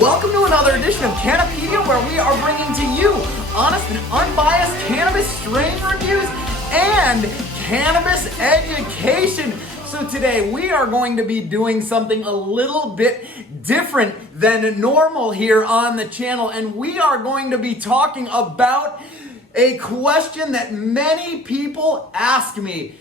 Welcome to another edition of Cannapedia, where we are bringing to you honest and unbiased cannabis strain reviews and cannabis education. So today we are going to be doing something a little bit different than normal here on the channel, and we are going to be talking about a question that many people ask me.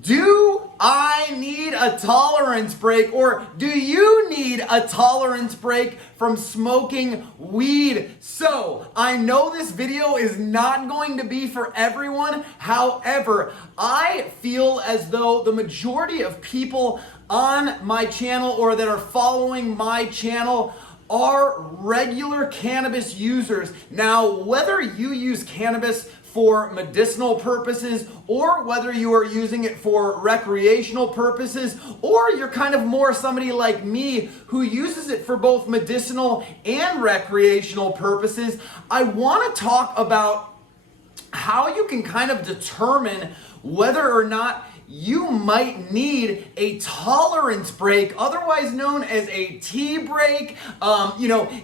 Do I need a tolerance break, or do you need a tolerance break from smoking weed? So, I know this video is not going to be for everyone. However, I feel as though the majority of people on my channel or that are following my channel are regular cannabis users. Now, whether you use cannabis for medicinal purposes, or whether you are using it for recreational purposes, or you're kind of more somebody like me who uses it for both medicinal and recreational purposes, I want to talk about how you can kind of determine whether or not you might need a tolerance break, otherwise known as a tea break,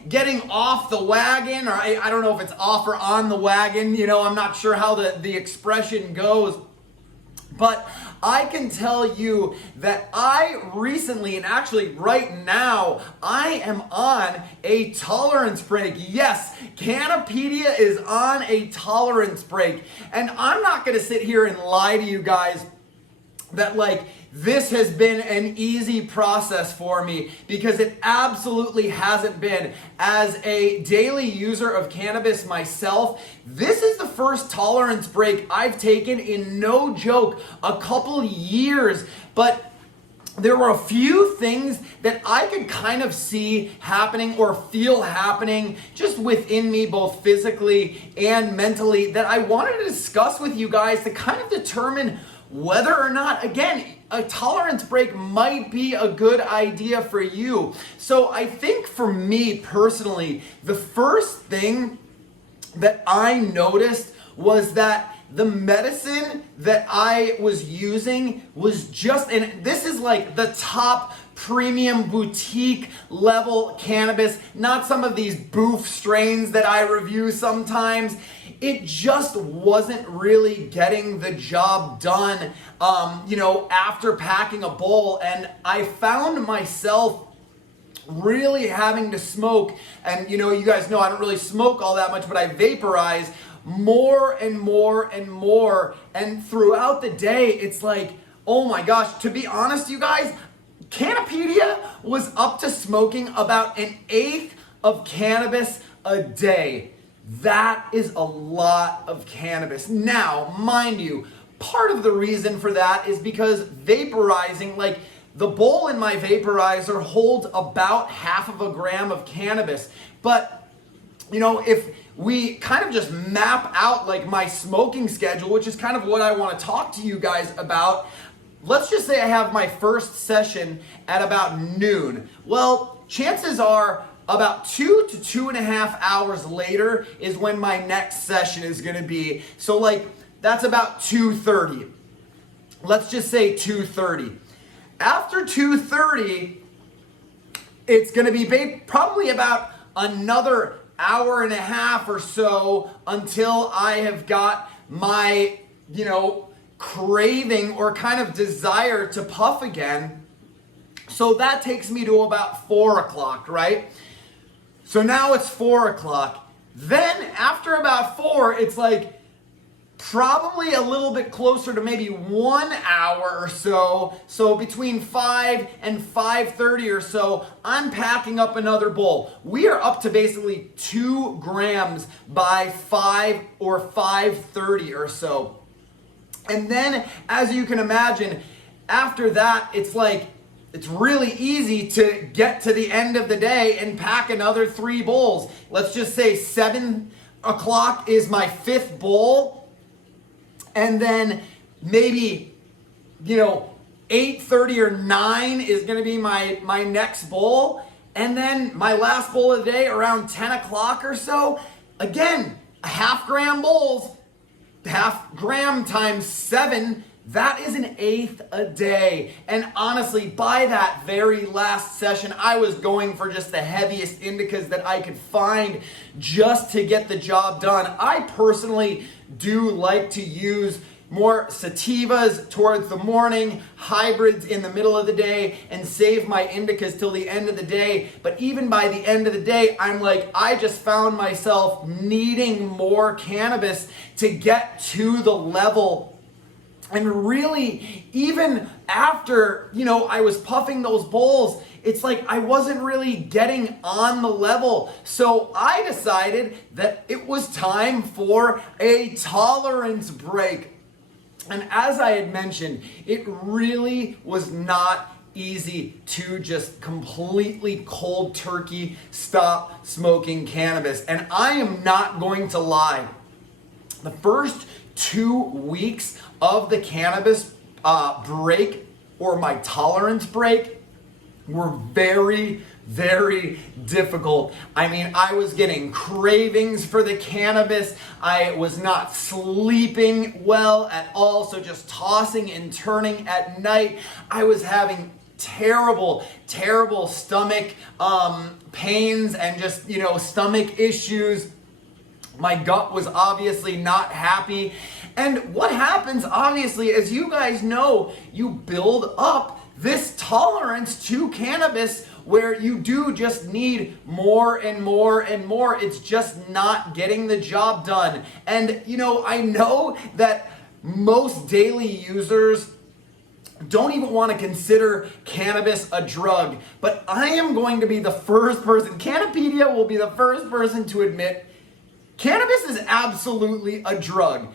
getting off the wagon, or I don't know if it's off or on the wagon, I'm not sure how the expression goes. But I can tell you that I recently, and actually right now, I am on a tolerance break. Yes, Cannapedia is on a tolerance break. And I'm not going to sit here and lie to you guys that this has been an easy process for me, because it absolutely hasn't been. As a daily user of cannabis myself, this is the first tolerance break I've taken in, no joke, a couple years. But there were a few things that I could kind of see happening or feel happening just within me, both physically and mentally, that I wanted to discuss with you guys to kind of determine whether or not, again, a tolerance break might be a good idea for you. So I think for me personally, the first thing that I noticed was that the medicine that I was using was just, and this is like the top premium boutique level cannabis, not some of these boof strains that I review sometimes. It just wasn't really getting the job done, after packing a bowl. And I found myself really having to smoke. And, you guys know I don't really smoke all that much, but I vaporize more and more and more. And throughout the day, it's like, oh my gosh, to be honest, you guys, Cannapedia was up to smoking about an eighth of cannabis a day. That is a lot of cannabis. Now, mind you, part of the reason for that is because vaporizing, the bowl in my vaporizer holds about half of a gram of cannabis. But, if we kind of just map out my smoking schedule, which is kind of what I want to talk to you guys about, let's just say I have my first session at about noon. Well, chances are about 2 to 2.5 hours later is when my next session is going to be. So that's about 2:30. Let's just say 2:30. After 2:30, it's going to be probably about another hour and a half or so until I have got my, craving or kind of desire to puff again. So that takes me to about 4 o'clock, right? So now it's 4 o'clock. Then after about 4, it's probably a little bit closer to maybe 1 hour or so. So between 5 and 5:30 or so, I'm packing up another bowl. We are up to basically 2 grams by 5 or 5:30 or so. And then, as you can imagine, after that, it's really easy to get to the end of the day and pack another 3 bowls. Let's just say 7 o'clock is my 5th bowl. And then maybe, 8:30 or 9 is going to be my next bowl. And then my last bowl of the day around 10 o'clock or so. Again, half gram bowls, half gram times 7. That is an eighth a day. And honestly, by that very last session, I was going for just the heaviest indicas that I could find just to get the job done. I personally do like to use more sativas towards the morning, hybrids in the middle of the day, and save my indicas till the end of the day. But even by the end of the day, I'm like, I just found myself needing more cannabis to get to the level. And really, even after, I was puffing those bowls, it's like I wasn't really getting on the level. So I decided that it was time for a tolerance break. And as I had mentioned, it really was not easy to just completely cold turkey stop smoking cannabis. And I am not going to lie. The first 2 weeks of the cannabis break, or my tolerance break, were very, very difficult. I mean, I was getting cravings for the cannabis. I was not sleeping well at all, so just tossing and turning at night. I was having terrible stomach pains and just, stomach issues. My gut was obviously not happy. And what happens, obviously, as you guys know, you build up this tolerance to cannabis where you do just need more and more and more. It's just not getting the job done. And, I know that most daily users don't even want to consider cannabis a drug, but I am going to be the first person, Cannapedia will be the first person to admit cannabis is absolutely a drug.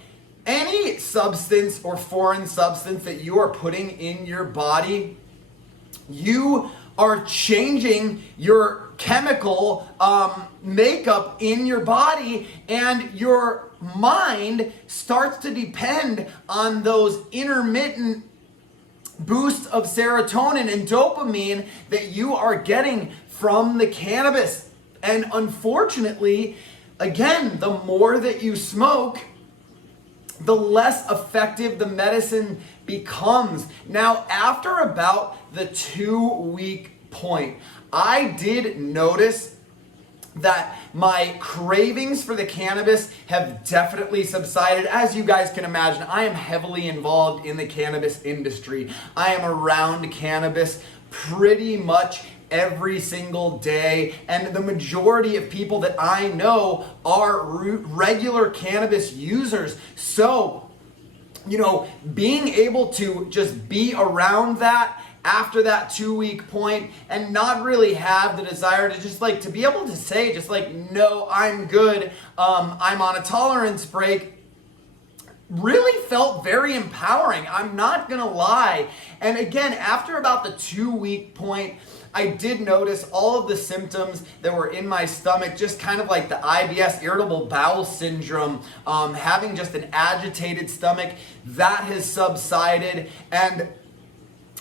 Any substance or foreign substance that you are putting in your body, you are changing your chemical makeup in your body, and your mind starts to depend on those intermittent boosts of serotonin and dopamine that you are getting from the cannabis. And unfortunately, again, the more that you smoke, the less effective the medicine becomes. Now, after about the 2-week point, I did notice that my cravings for the cannabis have definitely subsided. As you guys can imagine, I am heavily involved in the cannabis industry. I am around cannabis pretty much every single day, and the majority of people that I know are regular cannabis users. So, being able to just be around that after that 2-week point and not really have the desire to just to be able to say no, I'm good, I'm on a tolerance break, really felt very empowering. I'm not gonna lie. And again, after about the 2-week point, I did notice all of the symptoms that were in my stomach, just kind of like the IBS, irritable bowel syndrome, having just an agitated stomach, that has subsided, and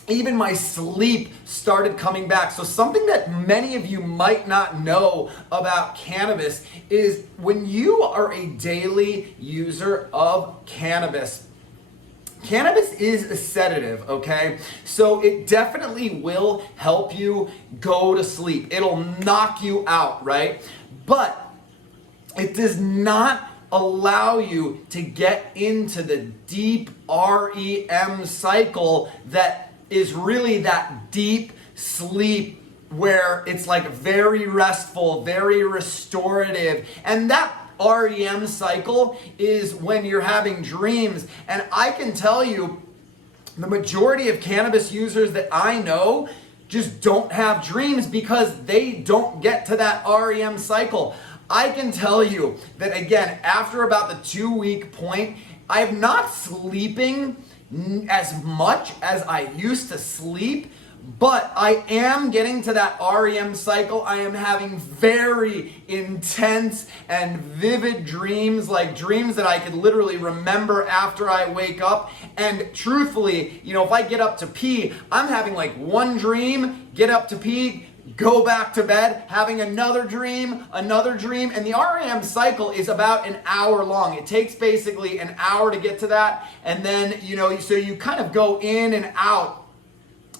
even my sleep started coming back. So something that many of you might not know about cannabis is when you are a daily user of cannabis, cannabis is a sedative, okay? So it definitely will help you go to sleep. It'll knock you out, right? But it does not allow you to get into the deep REM cycle that is really that deep sleep where it's very restful, very restorative. And that REM cycle is when you're having dreams. And I can tell you, the majority of cannabis users that I know just don't have dreams because they don't get to that REM cycle. I can tell you that, again, after about the 2-week point, I'm not sleeping as much as I used to sleep, but I am getting to that REM cycle. I am having very intense and vivid dreams, dreams that I could literally remember after I wake up. And truthfully, if I get up to pee, I'm having one dream, get up to pee, go back to bed, having another dream, and the REM cycle is about an hour long. It takes basically an hour to get to that, and then, so you kind of go in and out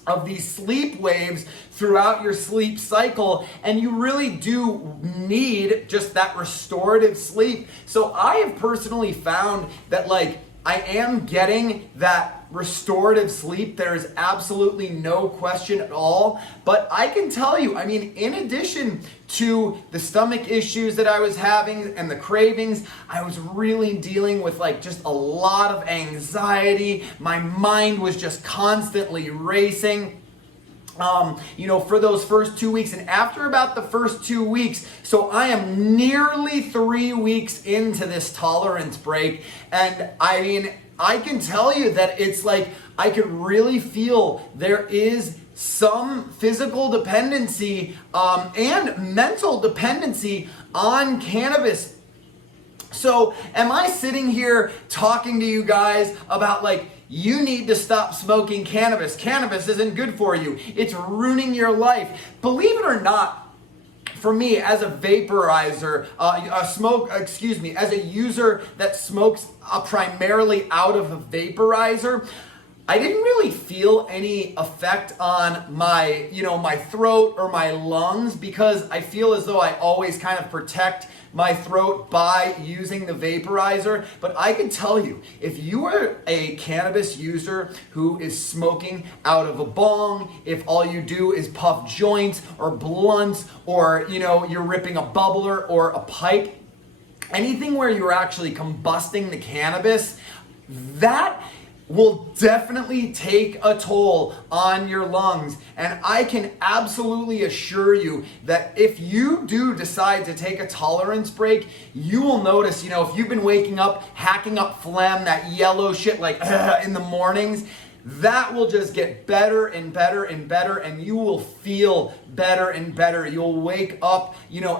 of these sleep waves throughout your sleep cycle, and you really do need just that restorative sleep. So I have personally found that I am getting that restorative sleep. There's absolutely no question at all. But I can tell you, in addition to the stomach issues that I was having and the cravings, I was really dealing with just a lot of anxiety. My mind was just constantly racing. For those first 2 weeks, and after about the first 2 weeks, so I am nearly 3 weeks into this tolerance break, and I can tell you that it's I could really feel there is some physical dependency and mental dependency on cannabis. So am I sitting here talking to you guys about you need to stop smoking cannabis? Cannabis isn't good for you. It's ruining your life. Believe it or not, for me as a vaporizer, as a user that smokes primarily out of a vaporizer, I didn't really feel any effect on my, my throat or my lungs, because I feel as though I always kind of protect my throat by using the vaporizer. But I can tell you, if you are a cannabis user who is smoking out of a bong, if all you do is puff joints or blunts, or you're ripping a bubbler or a pipe, anything where you're actually combusting the cannabis, that will definitely take a toll on your lungs. And I can absolutely assure you that if you do decide to take a tolerance break, you will notice, if you've been waking up, hacking up phlegm, that yellow shit in the mornings, that will just get better and better and better, and you will feel better and better. You'll wake up,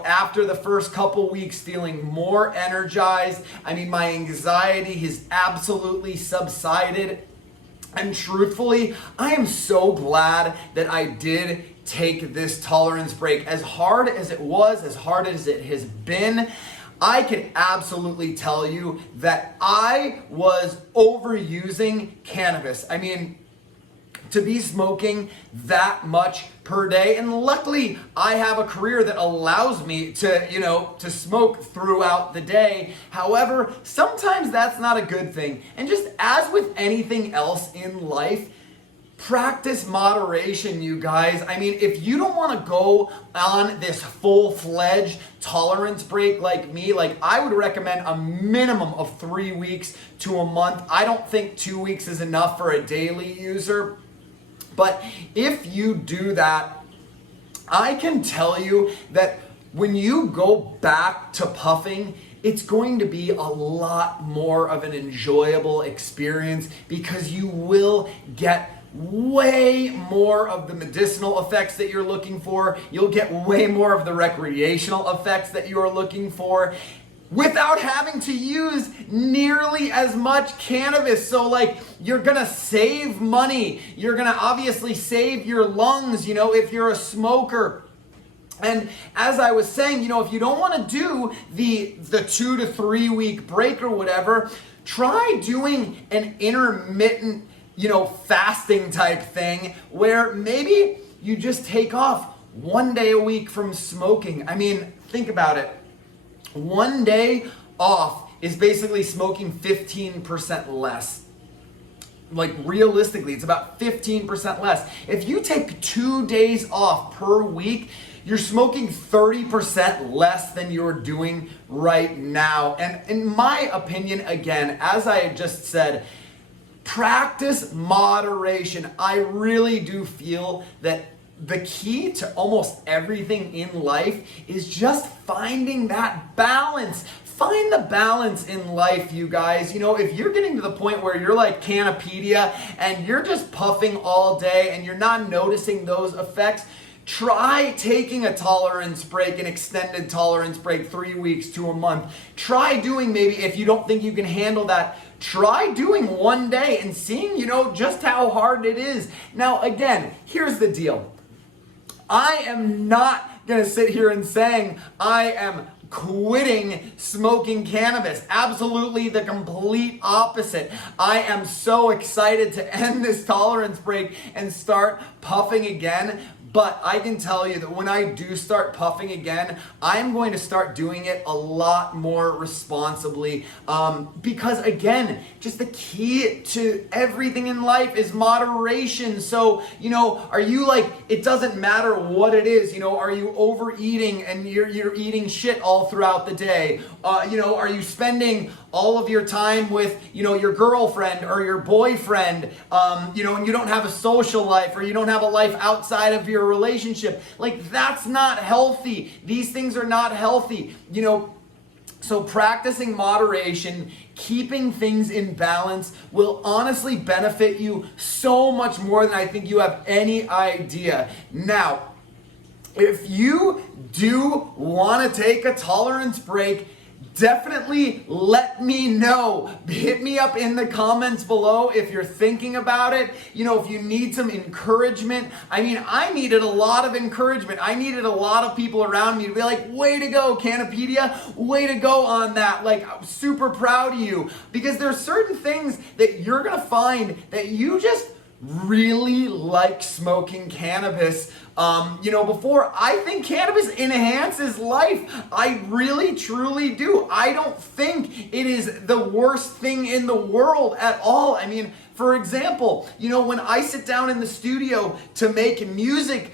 after the first couple weeks feeling more energized. My anxiety has absolutely subsided. And truthfully, I am so glad that I did take this tolerance break. As hard as it was, as hard as it has been, I can absolutely tell you that I was overusing cannabis. To be smoking that much per day, and luckily I have a career that allows me to smoke throughout the day. However, sometimes that's not a good thing. And just as with anything else in life, practice moderation, you guys. If you don't want to go on this full-fledged tolerance break like me, I would recommend a minimum of 3 weeks to a month. I don't think 2 weeks is enough for a daily user. But if you do that, I can tell you that when you go back to puffing, it's going to be a lot more of an enjoyable experience, because you will get way more of the medicinal effects that you're looking for. You'll get way more of the recreational effects that you are looking for, without having to use nearly as much cannabis. So you're gonna save money. You're gonna obviously save your lungs, if you're a smoker. And as I was saying, if you don't wanna do the 2 to 3 week break or whatever, try doing an intermittent, fasting type thing, where maybe you just take off 1 day a week from smoking. Think about it. 1 day off is basically smoking 15% less. Realistically, it's about 15% less. If you take 2 days off per week, you're smoking 30% less than you're doing right now. And in my opinion, again, as I just said, practice moderation. I really do feel that the key to almost everything in life is just finding that balance. Find the balance in life, you guys. If you're getting to the point where you're like Cannapedia and you're just puffing all day and you're not noticing those effects, try taking a tolerance break, an extended tolerance break, 3 weeks to a month. Try doing, maybe if you don't think you can handle that, try doing 1 day and seeing, just how hard it is. Now, again, here's the deal. I am not gonna sit here and saying I am quitting smoking cannabis. Absolutely the complete opposite. I am so excited to end this tolerance break and start puffing again. But I can tell you that when I do start puffing again, I'm going to start doing it a lot more responsibly. Because again, just the key to everything in life is moderation. So, are you like, it doesn't matter what it is, are you overeating and you're eating shit all throughout the day? Are you spending all of your time with, your girlfriend or your boyfriend, and you don't have a social life, or you don't have a life outside of your relationship? Like, that's not healthy. These things are not healthy, So practicing moderation, keeping things in balance will honestly benefit you so much more than I think you have any idea. Now, if you do want to take a tolerance break, definitely let me know. Hit me up in the comments below if you're thinking about it. If you need some encouragement. I mean, I needed a lot of encouragement. I needed a lot of people around me to be like, way to go, Cannapedia. Way to go on that. Like, I'm super proud of you. Because there's certain things that you're going to find that you just really like smoking cannabis. Before, I think cannabis enhances life. I really, truly do. I don't think it is the worst thing in the world at all. I mean, for example, when I sit down in the studio to make music,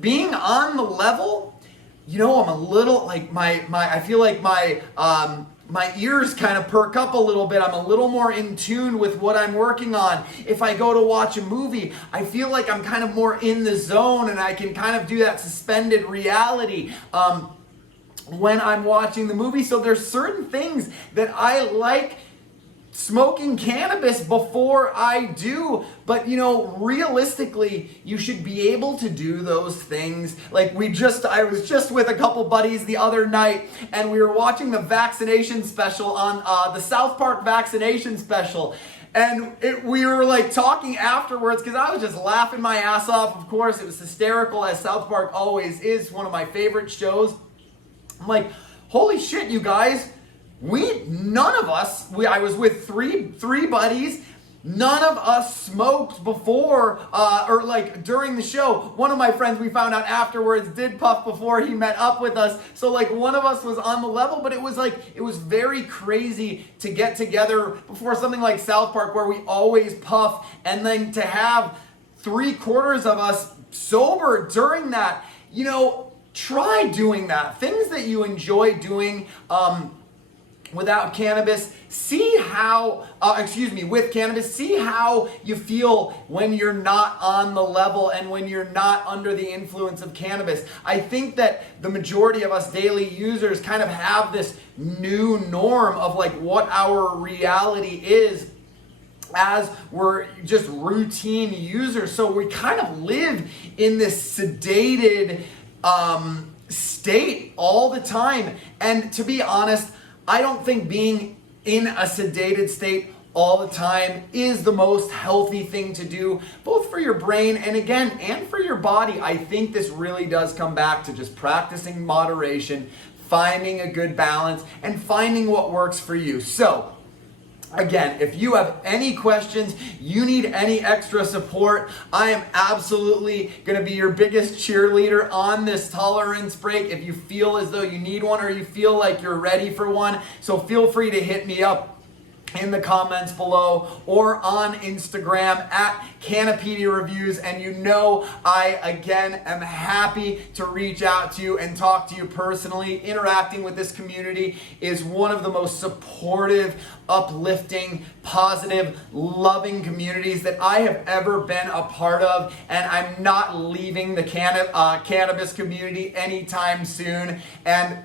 being on the level, I'm a little like I feel like my ears kind of perk up a little bit. I'm a little more in tune with what I'm working on. If I go to watch a movie, I feel like I'm kind of more in the zone and I can kind of do that suspended reality when I'm watching the movie. So there's certain things that I like smoking cannabis before I do, but realistically, you should be able to do those things. Like I was just with a couple buddies the other night, and we were watching the vaccination special on the South Park vaccination special. And we were like talking afterwards because I was just laughing my ass off. Of course, it was hysterical, as South Park always is, one of my favorite shows. I'm like, holy shit, you guys. I was with three buddies. None of us smoked before or like during the show. One of my friends, we found out afterwards, did puff before he met up with us. So like one of us was on the level, but it was very crazy to get together before something like South Park where we always puff, and then to have 3/4 of us sober during that. Try doing that. Things that you enjoy doing without cannabis, with cannabis, see how you feel when you're not on the level and when you're not under the influence of cannabis. I think that the majority of us daily users kind of have this new norm of like what our reality is as we're just routine users. So we kind of live in this sedated state all the time. And to be honest, I don't think being in a sedated state all the time is the most healthy thing to do, both for your brain and for your body. I think this really does come back to just practicing moderation, finding a good balance, and finding what works for you. So, again, if you have any questions, you need any extra support, I am absolutely going to be your biggest cheerleader on this tolerance break. If you feel as though you need one or you feel like you're ready for one, so feel free to hit me up in the comments below or on Instagram at Cannapedia Reviews. And I again am happy to reach out to you and talk to you personally. Interacting with this community is one of the most supportive, uplifting, positive, loving communities that I have ever been a part of, and I'm not leaving the cannabis community anytime soon. And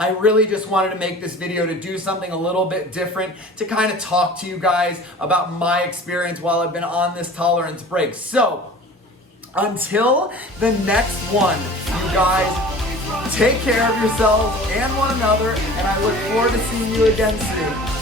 I really just wanted to make this video to do something a little bit different, to kind of talk to you guys about my experience while I've been on this tolerance break. So, until the next one, you guys take care of yourselves and one another, and I look forward to seeing you again soon.